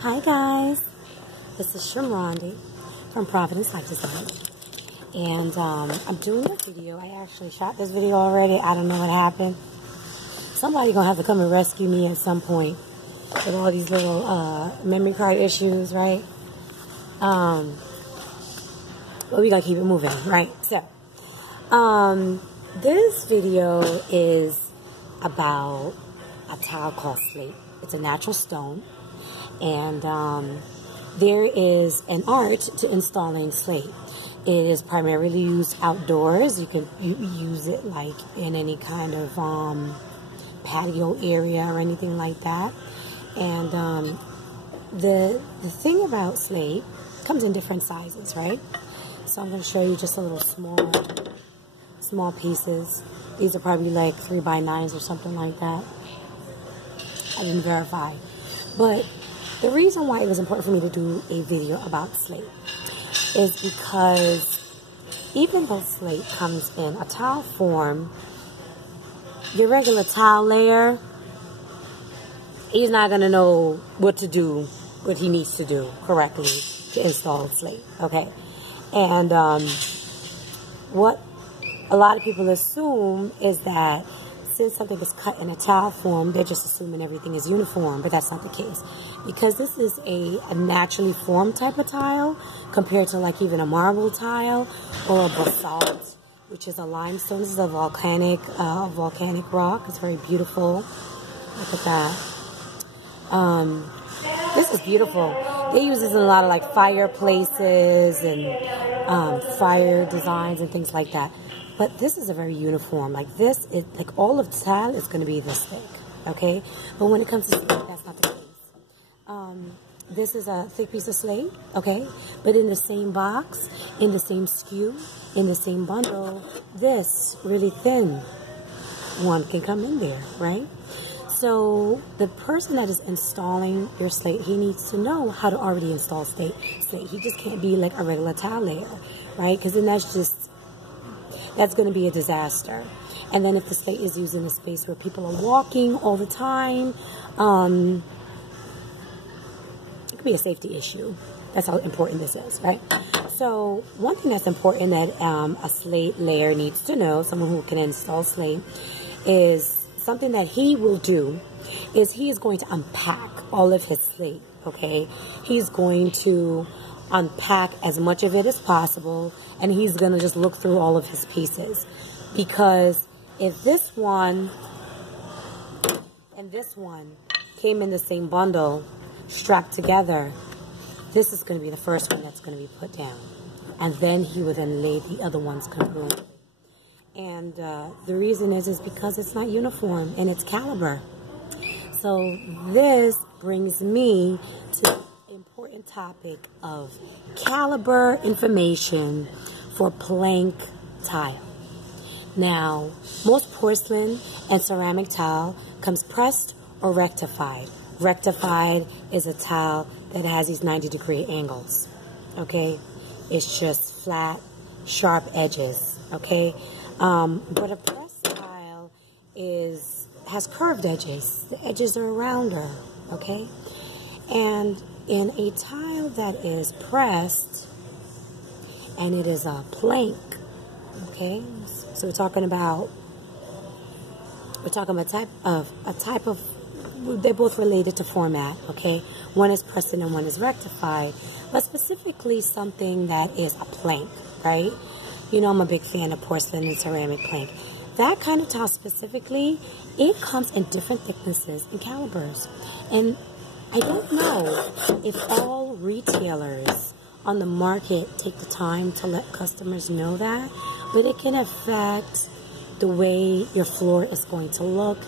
Hi guys, this is Shamrondi from Providence Life Design, and I'm doing a video. I actually shot this video already. I don't know what happened. Somebody's gonna have to come and rescue me at some point with all these little memory card issues, right? But we gotta keep it moving, right? So, this video is about a tile called Slate. It's a natural stone. And there is an art to installing slate. It is primarily used outdoors. You can use it like in any kind of patio area or anything like that. And the thing about slate comes in different sizes, right? So I'm going to show you just a little small pieces. These are probably like 3x9s or something like that. I didn't verify, but the reason why it was important for me to do a video about slate is because even though slate comes in a tile form, your regular tile layer, he's not going to know what to do, what he needs to do correctly to install slate, okay? And what a lot of people assume is that since something is cut in a tile form, they're just assuming everything is uniform, but that's not the case. Because this is a naturally formed type of tile compared to like even a marble tile or a basalt, which is a limestone. This is a volcanic rock. It's very beautiful. Look at that. This is beautiful. They use this in a lot of like fireplaces and fire designs and things like that. But this is a very uniform. Like this, like all of the tile is going to be this thick, okay? But when it comes to slate, that's not the case. This is a thick piece of slate, okay? But in the same box, in the same SKU, in the same bundle, this really thin one can come in there, right? So the person that is installing your slate, he needs to know how to already install slate. He just can't be like a regular tile layer, right? Because then that's going to be a disaster. And then if the slate is used in a space where people are walking all the time, it could be a safety issue. That's how important this is, right? So one thing that's important that a slate layer needs to know, someone who can install slate, is something that he will do is he is going to unpack all of his slate, okay? He's going to unpack as much of it as possible, and he's going to just look through all of his pieces. Because if this one and this one came in the same bundle, strapped together, this is going to be the first one that's going to be put down. And then he would then lay the other ones congruently. And the reason is because it's not uniform in its caliber. So this brings me to the important topic of caliber information for plank tile. Now, most porcelain and ceramic tile comes pressed or rectified. Rectified is a tile that has these 90-degree angles, okay? It's just flat, sharp edges, okay? But a pressed tile has curved edges. The edges are rounder, okay? And in a tile that is pressed, and it is a plank, okay? So we're talking about a type of, they're both related to format, okay? One is pressed and one is rectified, but specifically something that is a plank, right? You know I'm a big fan of porcelain and ceramic plank. That kind of tile specifically, it comes in different thicknesses and calibers. And I don't know if all retailers on the market take the time to let customers know that, but it can affect the way your floor is going to look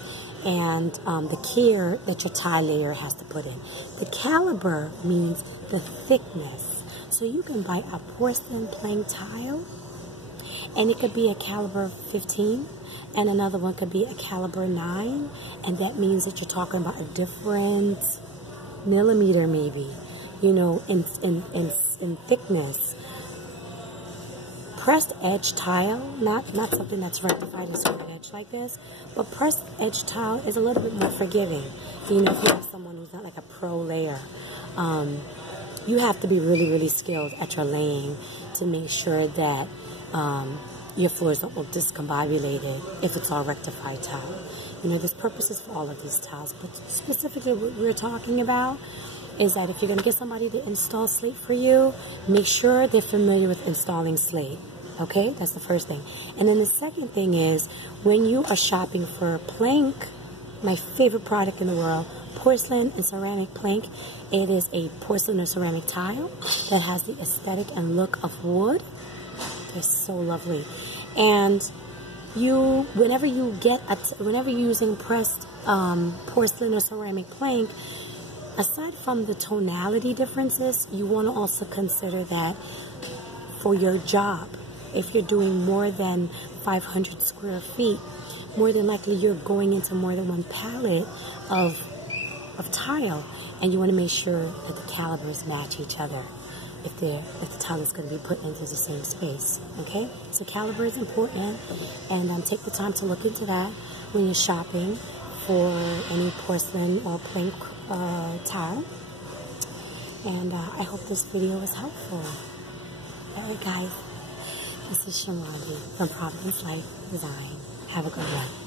and the care that your tile layer has to put in. The caliber means the thickness. So you can buy a porcelain plank tile, and it could be a caliber 15, and another one could be a caliber 9, and that means that you're talking about a different millimeter maybe, you know, in thickness. Pressed edge tile, not something that's rectified and squared edge like this, but pressed edge tile is a little bit more forgiving. You know, if you have someone who's not like a pro layer. you have to be really, really skilled at your laying to make sure that your floors don't look discombobulated if it's all rectified tile. There's purposes for all of these tiles, but specifically what we're talking about is that if you're going to get somebody to install Slate for you, make sure they're familiar with installing Slate. Okay, that's the first thing. And then the second thing is, when you are shopping for plank, my favorite product in the world, porcelain and ceramic plank, it is a porcelain or ceramic tile that has the aesthetic and look of wood. They're so lovely. And whenever you're using pressed porcelain or ceramic plank, aside from the tonality differences, you want to also consider that for your job, if you're doing more than 500 square feet, more than likely you're going into more than one palette of tile, and you want to make sure that the calibers match each other if the tile is going to be put into the same space. Okay, so caliber is important, and take the time to look into that when you're shopping for any porcelain or plank tile. And I hope this video was helpful. Alright guys, this is Shamandi from Providence Life Design. Have a good one.